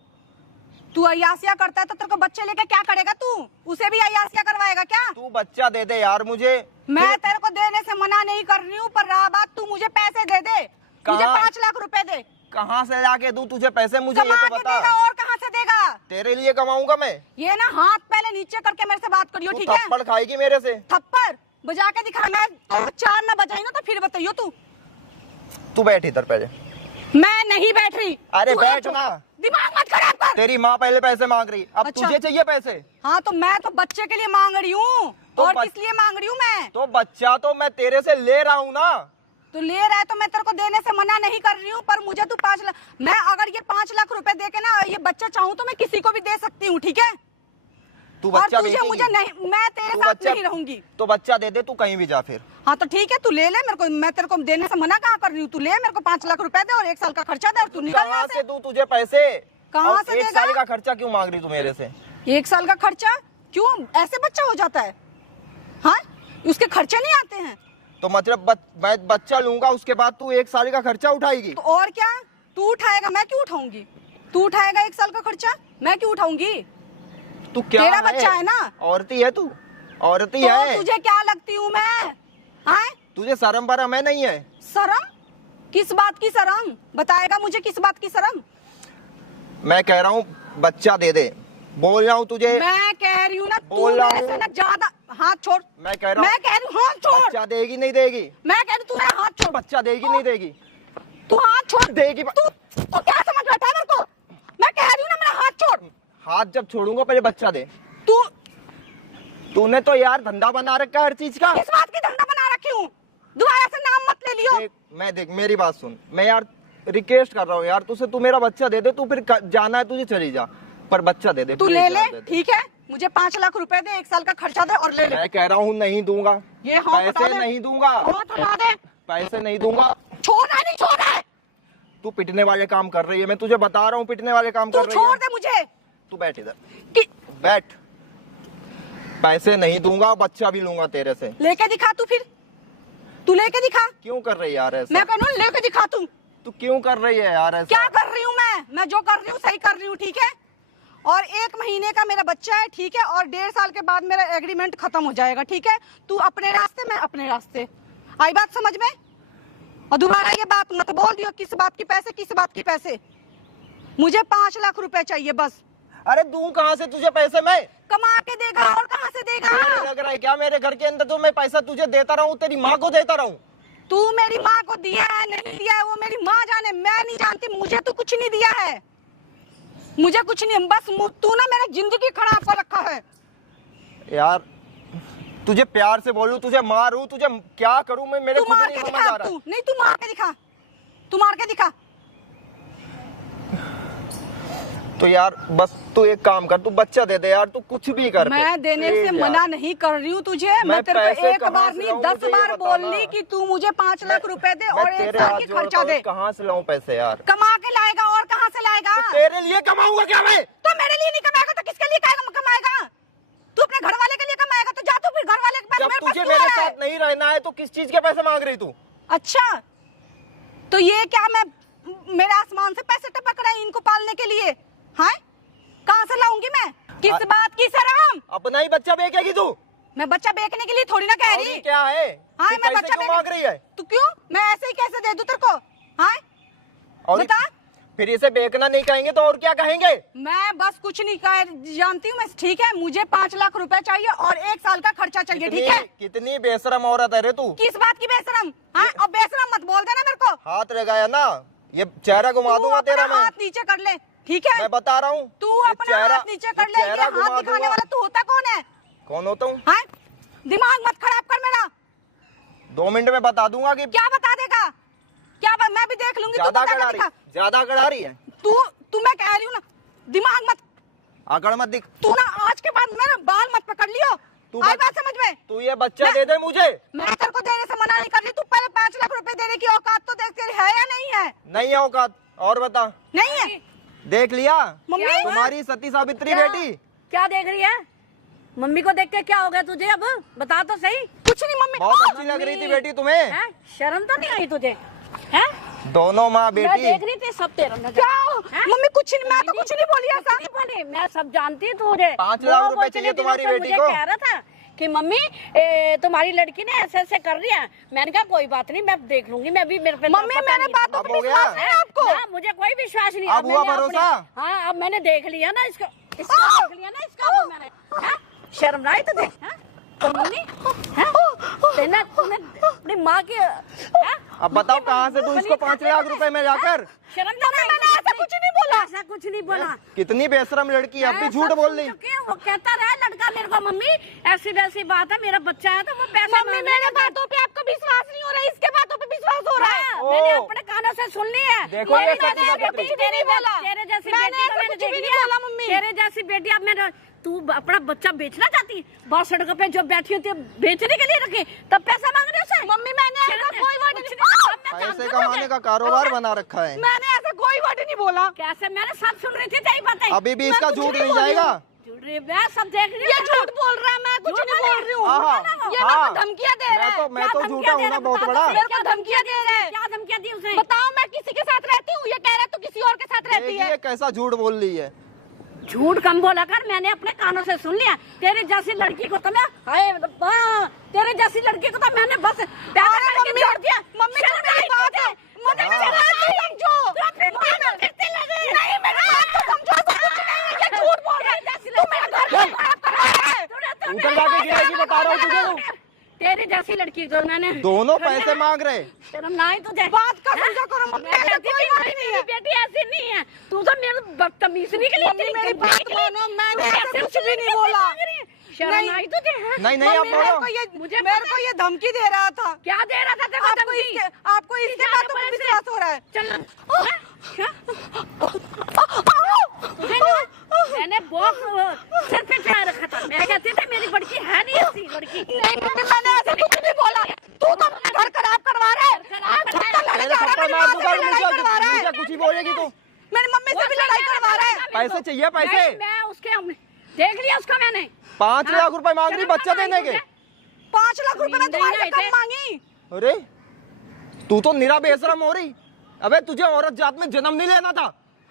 तू अयासिया करता है तो तेरे को बच्चे लेके क्या करेगा? तू उसे भी अयासिया करवाएगा क्या? तू बच्चा दे दे यार मुझे। मैं तेरे को देने से मना नहीं कर रही हूँ, पर रहा बात तू मुझे पैसे दे दे। मुझे 5 लाख रुपए दे। कहाँ से लाके दूं तुझे पैसे? मुझे ये कमा तो के बता। देगा और कहाँ से देगा? तेरे लिए कमाऊंगा मैं। ये ना हाथ पहले नीचे करके मेरे से बात करियो, तू ठीक है? थप्पड़ खाएगी मेरे से। थप्पड़ बजा के दिखा। मैं 4 ना बजाई ना तो फिर बताइयो तू। तू बैठ इधर पहले। मैं नहीं बैठ रही। अरे तू बैठ हाथ ना। छोड़। दिमाग मत खराब कर। तेरी माँ पहले पैसे मांग रही, अब अच्छा। तुझे चाहिए पैसे? हाँ तो मैं तो बच्चे के लिए मांग रही हूँ। तो और किस लिए मांग रही हूँ मैं? तो बच्चा तो मैं तेरे से ले रहा हूँ ना। तो ले रहा है तो मैं तेरे को देने से मना नहीं कर रही हूँ, पर मुझे तू 5 लाख, मैं अगर ये 5 लाख रुपए दे के ना ये बच्चा चाहूँ तो मैं किसी को भी दे सकती हूँ, ठीक है? तू और बच्चा तुझे मुझे नहीं, मैं तेरे साथ नहीं रहूंगी। तो बच्चा दे दे, तू कहीं भी जा फिर। हाँ तो ठीक है, तू ले ले मेरे को, मैं तेरे को देने से मना कहाँ कर रही हूँ? तू ले, मेरे को 5 लाख रुपए दे और 1 साल का खर्चा दे और तू निकल कहाँ यहाँ से से। दूं तुझे पैसे? कहाँ और से 1 देगा? साल का खर्चा क्यों मांग रही तू मेरे से? 1 साल का खर्चा क्यों? ऐसे बच्चा हो जाता है? हाँ उसके खर्चे नहीं आते हैं? तो मतलब मैं बच्चा लूंगा उसके बाद तू 1 साल का खर्चा उठाएगी? तो और क्या, तू उठाएगा, मैं क्यों उठाऊंगी? तू उठाएगा 1 साल का खर्चा, मैं क्यों उठाऊंगी? तू क्या तेरा बच्चा है ना? औरती है तू, औरती तो है। तुझे क्या लगती हूँ मैं? हाँ तुझे शर्म बरम है नहीं है? शर्म? किस बात की शर्म? बताएगा मुझे किस बात की शर्म? मैं कह रहा हूँ बच्चा दे दे, बोल रहा हूँ तुझे। मैं कह रही हूँ ना, तू बोल रहा मेरे से हूँ। ना ज्यादा हाथ छोड़। मैं कह रहा हूँ, मैं कह रही हूँ हाथ छोड़। बच्चा देगी नहीं देगी? मैं कह रही हूँ तू मेरा हाथ छोड़। बच्चा देगी नहीं देगी? तू हाथ छोड़। देगी। तू तो क्या समझ बैठा है मेरे को? मैं कह रही हूँ ना मेरा हाथ छोड़। हाथ जब छोड़ूंगा पहले बच्चा दे। तू तूने तो यार धंधा बना रखा है हर चीज का। किस बात की धंधा बना रखी हूँ? दोबारा से नाम मत ले लियो। देख मेरी बात सुन, मैं यार रिक्वेस्ट कर रहा हूँ यार तुझसे, तू मेरा बच्चा दे दे। तू फिर जाना है तुझे चली जा, पर बच्चा दे दे। तू ले ले, ठीक है? मुझे 5 लाख रुपए दे, 1 साल का खर्चा दे और ले ले। मैं कह रहा हूँ नहीं दूंगा, ये हाथ हटा पैसे दे। नहीं दूंगा, हाथ हटा दे। पैसे नहीं दूंगा। छोड़ना नहीं, छोड़ना है। तू पिटने वाले काम कर रही है, मैं तुझे बता रहा हूँ पिटने वाले काम तू कर रही छोड़ है। दे मुझे। तू बैठ इधर, कि बैठ। पैसे नहीं दूंगा, बच्चा भी लूंगा तेरे से। लेके दिखा तू, फिर तू लेके दिखा। क्यों कर रही है यार ऐसा? मैं कहूँ लेके दिखा तू। तू क्यों कर रही है यार ऐसा? क्या कर रही हूँ मैं जो कर रही हूँ सही कर रही हूँ, ठीक है? और 1 महीने का मेरा बच्चा है, ठीक है? और 1.5 साल के बाद मेरा एग्रीमेंट खत्म हो जाएगा, ठीक है? तू अपने रास्ते, मैं अपने रास्ते। आई बात समझ में? और दोबारा ये बात मत बोल दियो किस बात की पैसे, किस बात की पैसे। मुझे 5 लाख रुपए चाहिए बस। अरे दूं कहाँ से तुझे पैसे? मैं कमा के देगा और कहाँ से देगा? लग रहा है क्या मेरे घर के अंदर तो मैं पैसा तुझे देता रहूं, तेरी माँ को देता रहूं? तू मेरी माँ को दिया है नहीं दिया है वो मेरी माँ जाने, मैं नहीं जानती। मुझे तो कुछ नहीं दिया है, मुझे कुछ नहीं, बस तू ना मेरी जिंदगी खराब कर रखा है। यार तुझे प्यार से बोलूं, तुझे मारूं, तुझे क्या करूं मैं, मेरे तू खुद मार नहीं के समझ दिखा, आ रहा। तू नहीं, तू मार के दिखा, तू मार के दिखा। तो यार बस तू एक काम कर, तू बच्चा दे दे यार, तू कुछ भी कर। मैं देने से प्लीज मना यार। नहीं कर रही हूँ तुझे। मैं मैं तेरे को पैसे एक कहाँ बार से नहीं लाऊं, 10 मुझे ये बार बता बोल ना। ली कि तू मुझे 5 लाख रुपए दे मैं और 1 तेरे साल हाथ की जोड़ता खर्चा हूँ, दे। कहाँ से लाऊं पैसे यार? कमा के लाएगा और कहाँ से लाएगा? तो तेरे लिए कमाऊंगा क्या मैं? तो मेरे लिए नहीं कमाएगा तो किसके लिए कमाएगा? तू अपने घर वाले के लिए कमाएगा तो जा, तू फिर घर वाले के पास। जब मेरे पास तुझे क्यों मेरे आ रहा है? साथ नहीं रहना है तो किस चीज के पैसे मांग रही तू? अच्छा, तो ये क्या मैं मेरे आसमान से पैसे टपक रहे हैं इनको पालने के लिए? हाँ, कहाँ से लाऊंगी मैं? किस बात की शर्म? अपना ही बच्चा बेचेगी तू? मैं बच्चा बेचने के लिए थोड़ी ना कह और रही। ये क्या है? हाँ, तू मैं पैसे बच्चा क्यों मांग रही है? तू क्यों? मैं ऐसे ही कैसे दे दूं तेरे को? हाँ, और बता। फिर इसे बेचना नहीं कहेंगे तो और क्या कहेंगे? मैं बस कुछ नहीं कह जानती हूँ मैं, ठीक है? मुझे 5 लाख रुपए चाहिए और 1 साल का खर्चा चाहिए, ठीक है? कितनी बेशरम औरत है रे तू। किस बात की बेशरम? हाँ, अब बेशरम मत बोल देना मेरे को। हाथ लगाया ना, ये चेहरा घुमा तू दूंगा अपना तेरा मैं। हाथ नीचे कर ले, ठीक है? मैं बता रहा हूँ, तू ये अपना हाथ नीचे कर ले। ये चेहरा हाथ घुमा दिखाने दूंगा। वाला तू होता कौन है? कौन होता हूँ? हाँ, दिमाग मत खराब कर मेरा। 2 मिनट में बता दूंगा कि क्या बता देगा? क्या मैं भी देख लूंगी। तू ज्यादा बता कड़ा के रही, दिखा। ज्यादा कड़ा रही है। तू मैं कह रही हूँ ना, दिमाग मत, आकड़ मत दिख। तू ना आज के बाद मेरा बाल मत पकड़ लियो। तू आई बत- बात समझ में? तू ये बच्चा मैं- दे दे मुझे। मैं तेरे को देने से मना नहीं कर रही। तू पहले 5 लाख रुपए देने की औकात तो देख तेरी है या नहीं है? नहीं है औकात। और बता, नहीं है? देख लिया मम्मी, तुम्हारी सती सावित्री क्या? बेटी। क्या देख रही है? मम्मी को देख के क्या हो गया तुझे? अब बता तो सही। कुछ नहीं मम्मी। बहुत अच्छी लग रही थी बेटी तुम्हें। हैं? शर्म तो नहीं आई तुझे? हैं? दोनों माँ मैं बेटी। देख रही थी सब तेरा नजर। क्या? हैं? मम्मी कुछ नहीं, मैं तो कुछ नहीं बोली ऐसा। नहीं बोली, मैं सब जानती तुझे। 5 लाख वो रुपए इतने चाहिए दिनों तुम्हारी से बेटी मुझे को। कह रहा था कि मम्मी तुम्हारी लड़की ने ऐसे ऐसे कर दिया। मैंने कहा कोई बात नहीं, मैं देख लूंगी। मैं भी मेरे पे मम्मी, पता मेरे नहीं। बातों अब पे हो गया? विश्वास है आपको? ना, मुझे कोई विश्वास नहीं। अब हुआ मैंने भरोसा? हाँ, अब मैंने देख लिया ना इसको देख लिया ना इसका मैंने। हैं? शर्म आई तुझे? हैं? कमीनी? हैं? तूने अपनी माँ की हैं? अब बताओ कहाँ से तू इसको 5 लाख रुपए में जाकर? शर्म तो नहीं? मैंने ऐसा कुछ नहीं बोला। ऐसा कुछ नहीं बोला। कितनी बेशरम लड़की है, अब भी मैं झूठ सब बोल सुन रही। चुकी हूँ। वो कहता रहा लड़का मेरे को, मम्मी ऐसी वैसी बात है, मेरा बच्चा है तो वो पैसे मम्मी, मांग मेरे रहा है। बातों पे आपको विश्वास नहीं हो रहा है, इसके बातों पे विश्वास हो रहा है। हाँ, ओ। मैंने अपने कानों से सुन ली है। देखो ये मेरी सती मैंने सावित्री। कुछ भी नहीं बोला। तेरे जैसी मैंने बेटी को ऐसा मैंने कुछ भी देख नहीं लिया। बोला, मम्मी। तेरे जैसी बेटी अब मेरा, तू अपना बच्चा बेचना चाहती है? बस सड़क पे जो बैठी होती है बेचने के लिए रखी, तब पैसा मांग रहे हो उसे? मम्मी, मैंने ऐसा कोई वर्ड नहीं। पैसे कमाने का कारोबार बना रखा है। मैंने ऐसा कोई वर्ड नहीं बोला। कैसे? मैंने सब सुन रही थी तेरी बातें। अभी भी इसका मैं कुछ झूठ नहीं नहीं बोल रही जाएगा। झूठ रही है, मैं सब देख रही ये हूँ। झूठ बोल रहा है, मैं कुछ झूठ नहीं बोल रही हूँ। हाँ, ये हाँ। मेरे को धमकियाँ दे रहा है। मैं तो क्या झूठा हूँ धमकियाँ ना दे बहुत रहा है? बड़ा। मेरे को धमकियाँ दे रहा है। क्या धमकियाँ दी उसे? बताओ, मैं किसी के साथ रहती हूँ, ये कह रहा है तू किसी और के साथ रहती है। देखिए कैसा झूठ बोल रही है। झूठ कम बोला कर, मैंने अपने कानों से सुन लिया। तेरे जैसी लड़की को तो मैं, हाय तेरे जैसी लड़की को तो मैंने बस पैदा करके छोड़ दिया। मम्मी, शर्म आई तुझे? मुझे हाँ। शर्म आई समझो। तू अपनी माँ को कितने लगे? नहीं, मेरी बात तो समझो, ऐसा कुछ नहीं है, ये झूठ बोल रहा है। तू मेरा घर क्यों खराब कर रहा है? ऊपर जाके गिरेगी, बता रहा हूँ तुझे तो। तेरी जैसी लड़की को मैंने दोनों पैसे मांग रहे। शर्म ना आई तुझे? बात का समझा करो मम्मी, मैं ऐसा कहती कोई थी, बात नहीं है। बेटी ऐसी नहीं है। तू तो मेरे बदतमीज निकली। मम्मी, मेरी बात मानो, मैंने ऐसा कुछ भी नहीं बोला। शर्म नहीं। आई तुझे? हैं? नहीं नहीं अब मम्मी, मेरे को बोलो। ये मेरे को ये धमकी दे रहा था। क्या दे रहा था तेरे को आपको धमकी? इसके बातों पे विश्वास हो रहा है। चल तुझे ना मैंने बहुत सिर पे चढ़ा रखा था। मैं कहती थी मेरी लड़की है नहीं ऐसी लड़की। नहीं मम्मी, मैंने ऐसा कुछ नहीं बोला। तू तो अपना घर खराब करवा रहा है। तेरे थप्पड़ मार दूंगा, मुझे कुछ ही बोलेगी तू। मेरी मम्मी से भी लड़ाई करवा रहा है। पैसे चाहिए पैसे। मैं उसके देख लिया उसका मैंने। 5 लाख रुपए मांग रही बच्चा देने के। 5 लाख रुपए में तुम्हारे से कम मांगी। अरे तू तो निरा बेशरम हो रही। अबे तुझे औरत जात में जन्म नहीं लेना था।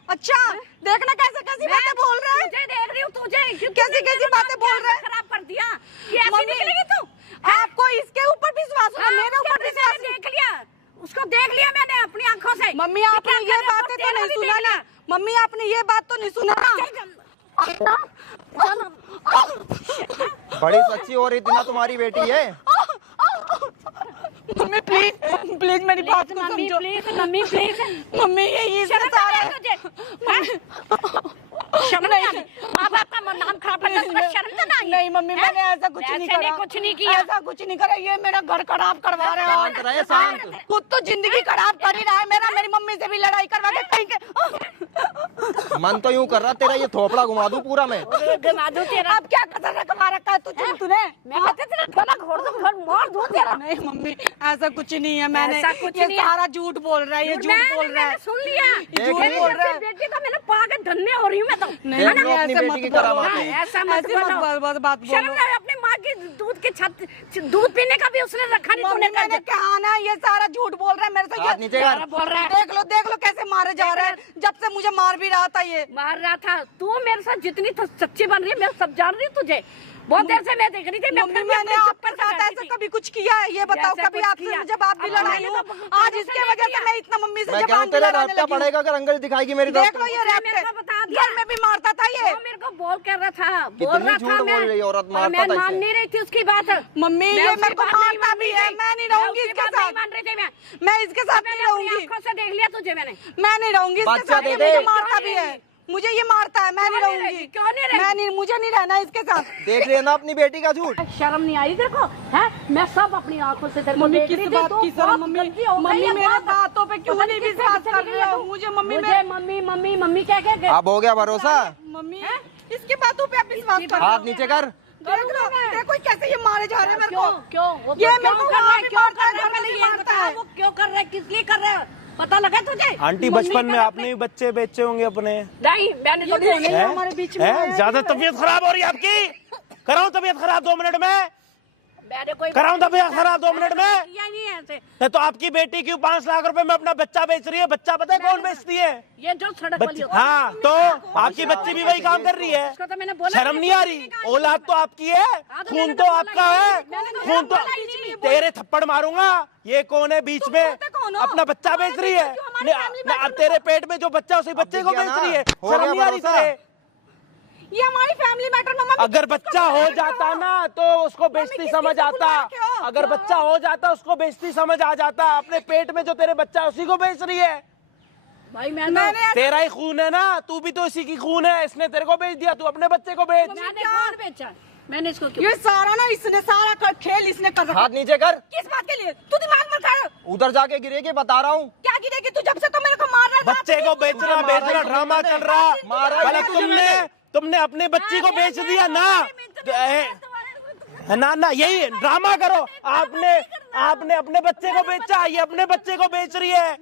अच्छा, देखना कैसे कैसी बातें बोल रहा है। तुझे देख रही हूँ तुझे कैसी कैसी बातें बोल रहा है। खराब कर दिया। कैसी मम्मी, निकलेगी तू? आपको इसके ऊपर विश्वास हो, मेरे ऊपर विश्वास नहीं। देख लिया उसको, देख लिया मैंने अपनी आंखों से। मम्मी, आपने ये बातें तो नहीं सुना ना। मम्मी, आपने ये बात तो नहीं सुना ना। बड़ी सच्ची हो रही थी ना तुम्हारी बेटी है। मम्मी प्लीज प्लीज मेरी बात को मम्मी समझो। Please, mummy please. मम्मी, ये शर्म सारा आ रही है तुझे? हैं? नहीं मम्मी, मैंने ऐसा कुछ नहीं करा। कुछ नहीं किया, ऐसा कुछ नहीं करा। ये मेरा घर खराब करवा रहे शांत रहे, हैं। शांत। खुद तो जिंदगी खराब कर ही रहा है मेरा, मेरी मम्मी से भी लड़ाई करवा के कहीं के। मन तो यूं कर रहा तेरा ये थोपड़ा घुमा दूं पूरा मैं। घुमा दूं तेरा। अब क्या कसर कमा रखा है तूने? मैं कहते तेरा गला घोड़ दूं, घर मार दूं तेरा। नहीं मम्मी, ऐसा कुछ नहीं है। मैंने ऐसा कुछ ये नहीं है। सारा झूठ बोल रहा है, ये झूठ बोल रहा है। सुन लिया, झूठ बोल रहा है। बेटी का मैंने पाके धन्य हो रही हूँ मैं तो। नहीं देख लो मम्मी, अपनी ऐसे बेटी मत की बोलो। करामातें। ऐसा मत ऐसे मत बोलो। बात शर्म बोलो। नहीं, अपनी माँ की दूध के छत दूध पीने का भी उसने रखा नहीं, मम्मी तूने कर मैंने दिया। कहा ना, ये सारा झूठ बोल रहा है मेरे से। हाथ नीचे कर। बोल रहा है, देख लो कैसे मारे जा रहे हैं, जब से मुझे मार भी रहा था ये। मार रहा था। तू मेरे साथ जितनी सच्ची बन रही है, मैं सब जान रही हूँ तुझे। बहुत देर से मैं देख रही थी। मम्मी मैंने आपके साथ ऐसा कभी कुछ किया है? ये बताओ, ऐसा कभी कुछ आपसे किया। मुझे बात भी अब लड़ाई मैंने हो? तो आज इसके वजह से मैं इतना मम्मी से मैं कहूँ जबान भी तेरा लड़ाने रास्ता लगी हूँ। पड़ेगा अगर अंगली दिखाएगी मेरी देख तरफ। लो ये उसने मेरे को बता रैप्टर दिया। घर में भी मारता था ये। वो मेरे को बोल कर रहा था, बोल कितनी रहा झूठ था। बोल रही है औरत, मैं मारता था मान इसे। नहीं रही थी उसकी बात। मम्मी मैं ये उसकी मेरे को बात नहीं मारता मान भी रही है, थी। मैं नहीं रहूंगी उसकी इसके बात नहीं साथ। मान रही थी मैं इसके साथ नहीं मैंने अपनी रहूंगी। आंखों से देख लिया तुझे मैंने। मैं नहीं रहूंगी इसके बच्चा साथ। दे ये दे। मुझे मारता क्यों भी नहीं है, मुझे ये मारता है। मैं नहीं क्यों नहीं रहूंगी। रहेगी? क्यों नहीं रहेगी? मैं नहीं, मुझे नहीं रहना इसके साथ। देख लेना अपनी बेटी का झूठ। शर्म नहीं आई तेरे को? है, मैं सब अपनी आंखों से तेरे को मम्मी देख किस रही थी। बात तो की शर्म? बहुत मम्मी गलती हो गई मम्मी है, मेरे बहुत। बातों पे क्यों पता नहीं किससे विश्वास चली कर गई रहे है हो? तू? मुझे मम्मी मुझे मम्मी मम्मी मम्मी क्या क्या अब हो गया भरोसा। मम्मी इसकी बातों पे आप विश्वास कर रहे हाथ हो? नीचे कर। देख लो, देखो कैसे ये मारे जा रहे हैं मेरे क्यों को। क्यों वो ये क्यों मेरे को कर रहा वहाँ है? भी क्यों मारता कर है, रहा है? घर में मुझे भी ये मारता बता, है। वो क्यों कर रहा है, किस लिए कर रहा है? पता लगा तुझे? आंटी मम्मी बचपन में का आपने भी बच्चे बेचे होंगे अपने। नहीं, मैंने तो ये नहीं। नहीं हमारे बीच में आया है। ज्यादा तबीयत खराब हो रही है आपकी। कराऊं तबीयत खराब 2 मिनट में? मैंने कोई कराऊं तबीयत खराब 2 मिनट में? किया नहीं है ऐसे। नहीं तो आपकी बेटी क्यों 5 लाख रुपए में अपना बच्चा बेच रही है? बच्चा पता है कौन बेचती है? ये जो सड़क वाली बच्चे। होती है। हाँ तो आपकी बच्ची भी वही काम कर रही है। उसको तो मैंने बोला शर्म नहीं आ रही? औलाद तो आपकी है, खून तो आपका है, खून तो। तेरे थप्पड़ मारूंगा। ये कौन है बीच में? बोलते कौन हो? अपना बच्चा बेच रही है। क्यों हमारी family में अब तेरे पेट में जो बच्चा उसी बच्चे को दिख गया बेच ना? रही है। हो शर्म गया नहीं आ रही भरोसा। तेरे? ये हमारी फैमिली मैटर। मम्मा अगर बच्चा हो जाता ना तो उसको बेइज्जती किस समझ चीज़ से आता। बुला के हो? अगर बच्चा हो जाता उसको बेइज्जती समझ आ जाता। अपने पेट में जो तेरे बच्चा है उसी को बेच रही है। भाई मैंने तेरा ही खून है ना, तू भी तो इसी की खून है। इसने तेरे को बेच दिया, तू अपने बच्चे को बेच। मैंने कौन बेचा? मैंने इसको क्यों? ये सारा ना इसने सारा खेल इसने कर रखा। हाथ नीचे कर। किस बात के लिए? तू दिमाग मत खा। उधर जाके गिरेगी बता रहा हूँ। क्या गिरेगी तू? जब से तो मेरे को मार रहा है। बच्चे को बेचना ड्रामा चल रहा। मारा पहले ही तुमने अपने बच्ची को बेच दिया ना ना यही ड्रामा करो। आपने अपने बच्चे को बेचा, ये अपने बच्चे को बेच रही है।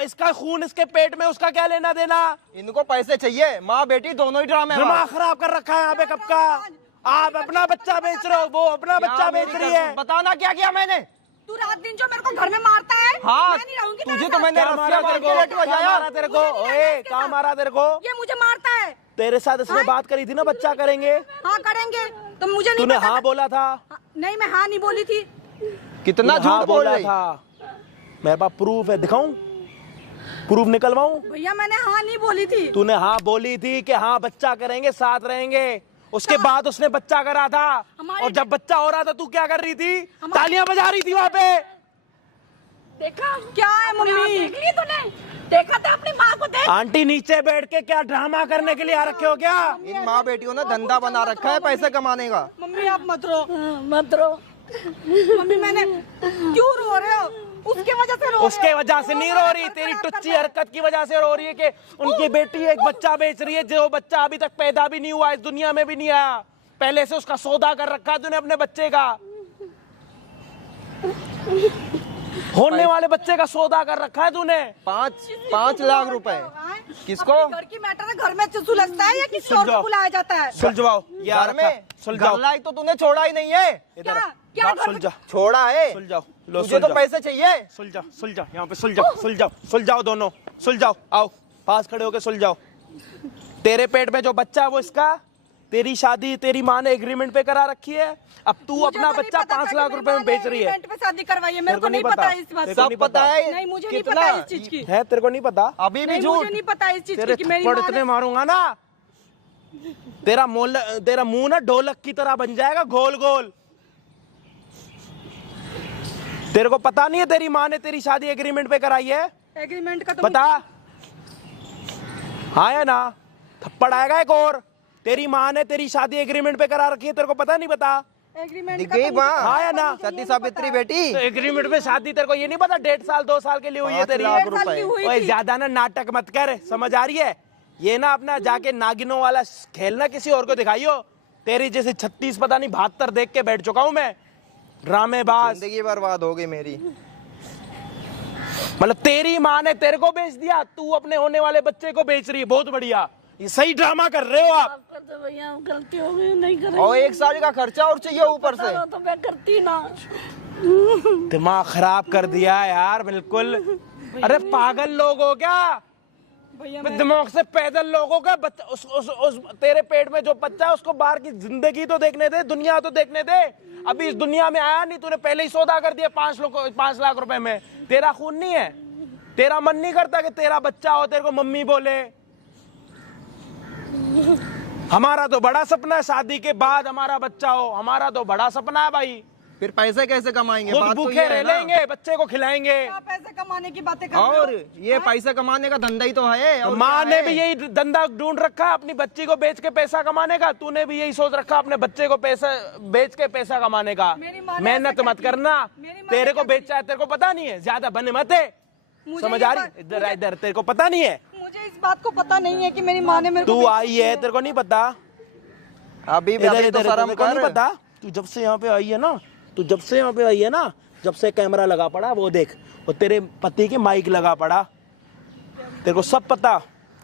इसका खून इसके पेट में, उसका क्या लेना देना? इनको पैसे चाहिए, माँ बेटी दोनों ही ड्रामे। दिमाग खराब कर रखा है यहाँ पे कब का। आप अपना बच्चा बेच रहे हो, वो अपना बच्चा बेच रही है। बताना क्या किया मैंने? तू रात दिन जो मेरे को घर में मारता है। हाँ, मैं नहीं रहूंगी तुझे तेरे तो साथ। मैंने क्या मारा रस्सियाँ तेरे बांध के को? लेट क्या बजाया। मारा तेरे को? ओए क्या मारा तेरे को? ये मुझे मारता है। तेरे साथ इसने बात करी थी ना बच्चा करेंगे। हाँ करेंगे तो मुझे नहीं तूने पता हाँ था। बोला था? नहीं मैं हाँ नहीं बोली थी। कितना तूने हाँ झूठ बोल बोला रही। था। मेरे पास प्रूफ है, दिखाऊं? प्रूफ निकलवाऊं? भैया मैंने हाँ नहीं बोली थी। तूने हाँ बोली थी कि हाँ बच्चा करेंगे, साथ रहेंगे। उसके बाद उसने बच्चा करा था। और जब बच्चा हो रहा था तू क्या कर रही थी? तालियां बजा रही थी वहां पे। देखा क्या है मम्मी? देख ली तूने? देखा था अपनी माँ को? देख। आंटी नीचे बैठ के क्या ड्रामा करने के लिए आ रखे हो क्या? इन माँ बेटियों ने धंधा बना रखा है पैसे कमाने का। मम्मी आप मत रो। मत रो। मम्मी मैंने क्यों रो रहे हो? उसके वजह से रो रहे हो। उसके वजह से नहीं रो रही, तेरी टुच्ची हरकत की वजह से रो रही है कि उनकी बेटी एक बच्चा बेच रही है जो बच्चा अभी तक पैदा भी नहीं हुआ, इस दुनिया में भी नहीं आया। पहले से उसका सौदा कर रखा है तूने अपने बच्चे का। होने वाले बच्चे का सौदा कर रखा है तूने। 5 लाख रुपए। किसको? अपने घर की मैटर है, घर में सुलझता है या किसी और को बुलाया जाता है? सुलझाओ घर में सुलझाओ। घर लायक तो तूने छोड़ा ही नहीं है। क्या क्या घर में- सुलझा छोड़ा है। सुलझाओ। लो तुझे तो पैसे चाहिए। सुलझा यहाँ पे सुलझाओ दोनों सुलझाओ। आओ पास खड़े होके सुलझाओ। तेरे पेट में जो बच्चा है वो इसका। तेरी शादी तेरी माँ ने एग्रीमेंट पे करा रखी है। अब तू मुझे अपना तो नहीं बच्चा पता 5 था लाख कि रुपए में मेरी बेच रही है। इवेंट पे शादी करवाई है। मेरे को नहीं पता इस बात तेरे का। को सब नहीं पता है। नहीं मुझे नहीं कितना? पता इस चीज की। है तेरे को नहीं पता? अभी भी नहीं झूठ। मुझे नहीं पता इस चीज तेरे की कि मेरी थप्पड़ माँ इतने ने- मारूंगा ना, तेरा मुंह ना ढोलक की तरह बन जाएगा, गोल गोल। तेरे को पता नहीं है तेरी माँ ने तेरी शादी एग्रीमेंट पे कराई है? एग्रीमेंट का तो बता। हाँ या ना? थप्पड़ आएगा एक और। तेरी माँ ने तेरी शादी एग्रीमेंट पे करा रखी है, तेरे को पता नहीं पता? एग्रीमेंट दिख गई माँ? हाँ या ना? सती सावित्री बेटी, तो एग्रीमेंट में शादी तेरे को ये नहीं पता 1.5 साल 2 साल के लिए हुई है 5 तेरी? लाख 1.5 साल की हुई ओए थी। ज्यादा ना नाटक मत कर, समझ आ रही है? ये ना अपना जाके नागिनों वाला खेलना किसी और को दिखाइयो। तेरी जैसे 36 पता नहीं 72 देख के बैठ चुका हूं मैं, ड्रामेबाज। जिंदगी बर्बाद हो गई मेरी। मतलब तेरी माँ ने तेरे को बेच दिया, तू अपने होने वाले बच्चे को बेच रही है। बहुत बढ़िया, ये सही ड्रामा कर रहे हो आप। तो भैया गलती हो गई, नहीं करेंगे। और 1 साल का खर्चा और चाहिए ऊपर से। तो मैं करती ना। दिमाग खराब कर दिया यार बिल्कुल। अरे पागल लोग हो क्या? भैया दिमाग से पैदल लोगों का बच्चा, उस तेरे पेट में जो बच्चा है उसको बाहर की जिंदगी तो देखने दे, दुनिया तो देखने दे। अभी इस दुनिया में आया नहीं, तूने पहले ही सौदा कर दिया 5 लाख रुपए में। तेरा खून नहीं है? तेरा मन नहीं करता कि तेरा बच्चा हो, तेरे को मम्मी बोले? हमारा तो बड़ा सपना है शादी के बाद हमारा बच्चा हो, हमारा तो बड़ा सपना है भाई। फिर पैसे कैसे कमाएंगे? खुद बात तो भूखे ये रह है ना। लेंगे, बच्चे को खिलाएंगे। क्या पैसे कमाने की बातें कर रहे हो? और ये पैसे कमाने का धंधा ही तो है। तो और माँ क्या ने है? भी यही धंधा ढूंढ रखा है, अपनी बच्ची को बेच के पैसा कमाने का। तूने भी यही सोच रखा अपने बच्चे को पैसा बेच के पैसा कमाने का। मेरी माँ ने मेहनत ऐसा मत क्या करना। मेरी माँ ने तेरे को क्या बेचा है, तेरे को पता नहीं है, ज्यादा बने मत है। मुझे समझ ये आ रही? बात- इधर इधर, तेरे को पता नहीं है? मुझे इस बात को पता नहीं है कि मेरी माँ ने मेरे को तू बेच आई है, तेरे को नहीं पता? अभी भी इधर अभी तो इधर, शर्म तेरे को नहीं कर। पता? तू जब से यहाँ पे आई है ना, तू जब से यहाँ पे आई है ना, जब से कैमरा लगा पड़ा वो देख, और तेरे पति के माइक लगा पड़ा, तेरे को सब पता।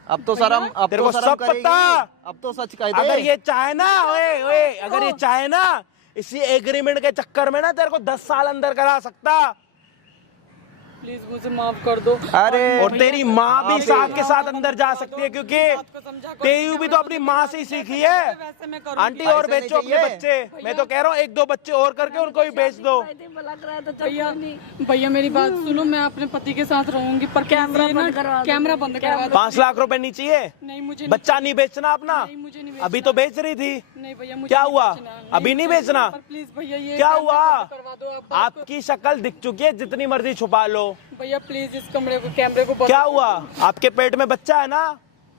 अब तो शर्म, अब तेरे तो को शर्म सब करेगी। पता। अब तो सच कह दे। अगर ये चाहे ना, ओए ओए, अगर ये चाहे ना, इसी एग्रीमेंट के चक्कर में ना तेरे को 10 साल अंदर करा सकता। प्लीज मुझे माफ कर दो। अरे और तेरी माँ भी साथ के साथ अंदर जा सकती है, क्योंकि तेरी भी तो अपनी माँ से ही सीखी है। वैसे मैं आंटी ऐसे और नहीं बेचो अपने चाहिए। बच्चे। मैं तो कह रहा हूँ 1-2 बच्चे और करके उनको भी बेच दो। भला कराया तो चल भैया कोई नहीं। भैया मेरी बात सुनो, मैं अपने पति के साथ रहूंगी, पर कैमरा बंद करवा दो। कैमरा बंद करवा दो। 5 लाख रुपए नहीं चाहिए? नहीं मुझे बच्चा नहीं बेचना अपना? नहीं, मुझे नहीं अभी तो बेच रही थी। नहीं भैया मुझे क्या नहीं हुआ? बेचना। अभी नहीं बेचना? पर प्लीज भैया ये क्या कैमरा हुआ? बंद करवा दो आप। आपकी शक्ल दिख चुकी है, जितनी मर्जी छुपा लो। भैया प्लीज इस कैमरे को बंद क्या हुआ? आपके पेट में बच्चा है ना?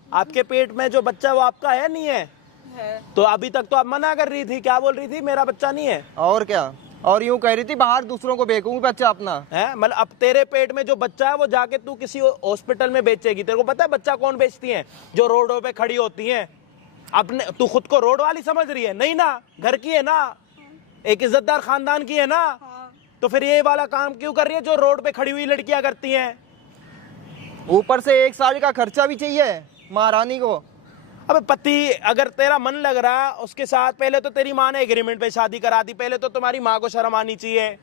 आपके पेट में जो बच्चा है वो आपका है नहीं है? है। तो अभी तक तो आप मना कर रही थी, क्या बोल रही थी? मेरा बच्चा नहीं है। और क्या? और यूं कह रही थी बाहर दूसरों को बेचूंगी बच्चा अपना। है मतलब अब तेरे पेट में जो बच्चा है वो जाके तू किसी हॉस्पिटल में बेचेगी। तेरे को पता है बच्चा कौन बेचती है? जो रोडों पे खड़ी होती हैं। अपने तू खुद को रोड वाली समझ रही है? नहीं ना, घर की है ना, एक इज्जतदार खानदान की है ना। हाँ। तो फिर ये वाला काम क्यों कर रही है जो रोड पे खड़ी हुई लड़कियां करती हैं? ऊपर से 1 साल का खर्चा भी चाहिए महारानी को। अबे पति, अगर तेरा मन लग रहा है उसके साथ, पहले तो तेरी माँ ने एग्रीमेंट पे शादी करा दी, पहले तो तुम्हारी माँ को शर्म आनी चाहिए।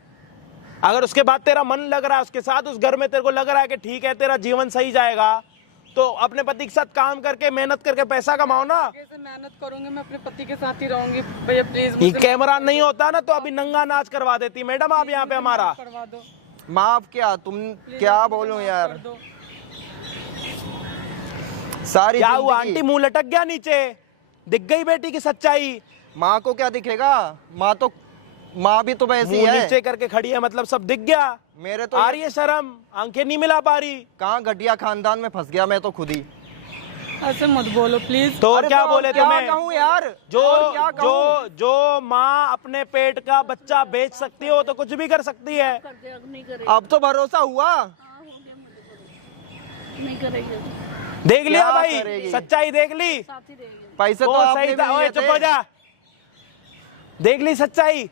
अगर उसके बाद तेरा मन लग रहा है उसके साथ, उस घर में तेरे को लग रहा है कि ठीक है तेरा जीवन सही जाएगा, तो अपने पति के साथ काम करके मेहनत करके पैसा कमाओ ना। कैसे मेहनत करूंगी, मैं अपने पति के साथ ही रहूंगी। भैया प्लीज ये कैमरा नहीं होता ना तो अभी नंगा नाच करवा देती मैडम आप यहाँ पे हमारा। करवा दो। माफ क्या? तुम क्या बोलूं यार? कर दो। सारी क्या हुआ जिंदगी- आंटी? मुंह लटक गया नीचे? दिख गई बेटी की सच्चाई? माँ को क्या दिखेगा? माँ भी तो वैसी मुंह है। नीचे करके खड़ी है, मतलब सब दिख गया? मेरे तो आ रही है शर्म? आंखें नहीं मिला पा रही? कहाँ घटिया खानदान में फंस गया मैं तो खुद ही। ऐसे मत बोलो प्लीज। तो और अरे क्या तो बोले क्या तुम्हें? कहूँ यार? जो और क्या कहूँ? जो माँ अपने पेट का बच्चा बेच सकती है वो तो कुछ भी कर सकती है। कर दे, अब नहीं करेगी। अब तो भरोसा हुआ। हाँ, हो गया मुझे नहीं करेगी अब। देख लिया क्या भाई, करेगी? सच्चाई देख ली? साथ ही रहेगी। पैसे तो कौन आपने सही भी था? ओए लिए चुप थे। हो जा। देख ली सच्चाई?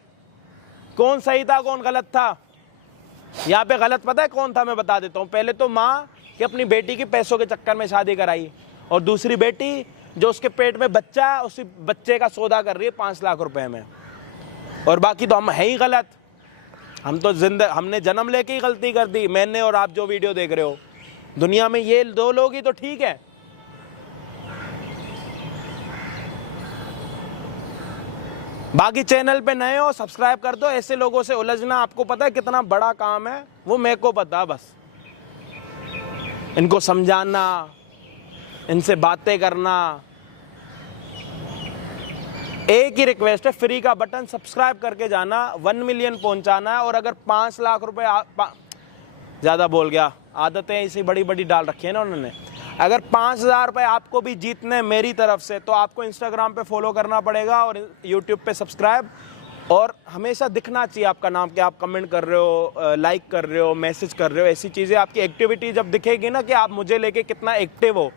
कौन सही था कौन गलत था? यहाँ पे गलत पता है कौन था? मैं बता देता हूँ। पहले तो माँ कि अपनी बेटी की पैसों के चक्कर में शादी कराई, और दूसरी बेटी जो उसके पेट में बच्चा है उसी बच्चे का सौदा कर रही है 5 लाख रुपए में। और बाकी तो हम है ही गलत। हम तो हमने जन्म लेके ही गलती कर दी, मैंने और आप जो वीडियो देख रहे हो। दुनिया में ये 2 लोग ही तो ठीक है। बाकी चैनल पे नए हो सब्सक्राइब कर दो। ऐसे लोगों से उलझना आपको पता है कितना बड़ा काम है, वो मेरे को पता। बस इनको समझाना, इनसे बातें करना। एक ही रिक्वेस्ट है, फ्री का बटन सब्सक्राइब करके जाना, 1 मिलियन पहुंचाना है। और अगर 5 लाख रुपए ज्यादा बोल गया, आदतें ऐसी बड़ी बड़ी डाल रखी है ना उन्होंने। अगर 5,000 रुपये आपको भी जीतने मेरी तरफ से, तो आपको इंस्टाग्राम पे फॉलो करना पड़ेगा और यूट्यूब पे सब्सक्राइब, और हमेशा दिखना चाहिए आपका नाम कि आप कमेंट कर रहे हो, लाइक कर रहे हो, मैसेज कर रहे हो। ऐसी चीज़ें आपकी एक्टिविटी जब दिखेगी ना कि आप मुझे लेके कितना एक्टिव हो,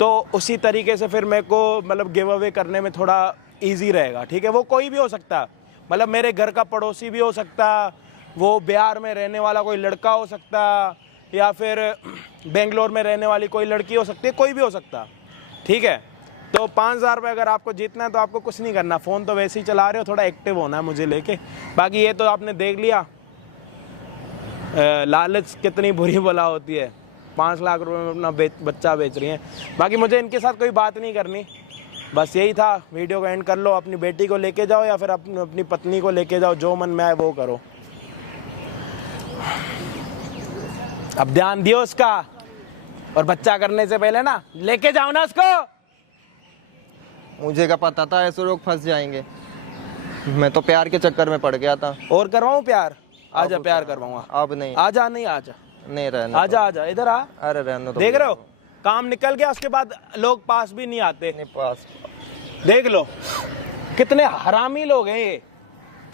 तो उसी तरीके से फिर मेरे को मतलब गिव अवे करने में थोड़ा ईजी रहेगा। ठीक है, वो कोई भी हो सकता है, मतलब मेरे घर का पड़ोसी भी हो सकता, वो बिहार में रहने वाला कोई लड़का हो सकता, या फिर बेंगलोर में रहने वाली कोई लड़की हो सकती है, कोई भी हो सकता। ठीक है, तो 5,000 रुपये अगर आपको जीतना है तो आपको कुछ नहीं करना, फ़ोन तो वैसे ही चला रहे हो, थोड़ा एक्टिव होना है मुझे लेके। बाकी ये तो आपने देख लिया लालच कितनी बुरी बला होती है। 5 लाख रुपए में अपना बच्चा बेच रही हैं। बाकी मुझे इनके साथ कोई बात नहीं करनी, बस यही था। वीडियो को एंड कर लो, अपनी बेटी को लेके जाओ या फिर अपनी पत्नी को लेके जाओ, जो मन में आए वो करो। अब ध्यान दियो उसका, और बच्चा करने से पहले ना लेके जाओ ना उसको। मुझे क्या पता था ऐसे लोग फंस जाएंगे, मैं तो प्यार के चक्कर में पड़ गया था। और करवाऊं प्यार? आजा, प्यार करवाऊंगा। अब नहीं, आजा, नहीं आजा, नहीं रहने आजा, आजा इधर आ। अरे रहने दो। देख रहे हो, काम निकल गया, उसके बाद लोग पास भी नहीं आते। नहीं पास, देख लो कितने हरामी लोग हैं ये।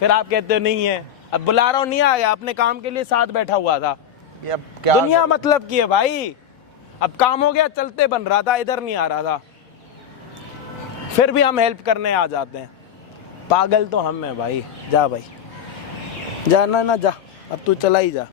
फिर आप कहते हो नहीं है, अब बुला रहा हूँ, नहीं आया, अपने काम के लिए साथ बैठा हुआ था। अब क्या दुनिया मतलब की है भाई, अब काम हो गया, चलते बन रहा था, इधर नहीं आ रहा था, फिर भी हम हेल्प करने आ जाते हैं। पागल तो हम हैं भाई। जा भाई, जा ना जा, अब तू चला ही जा।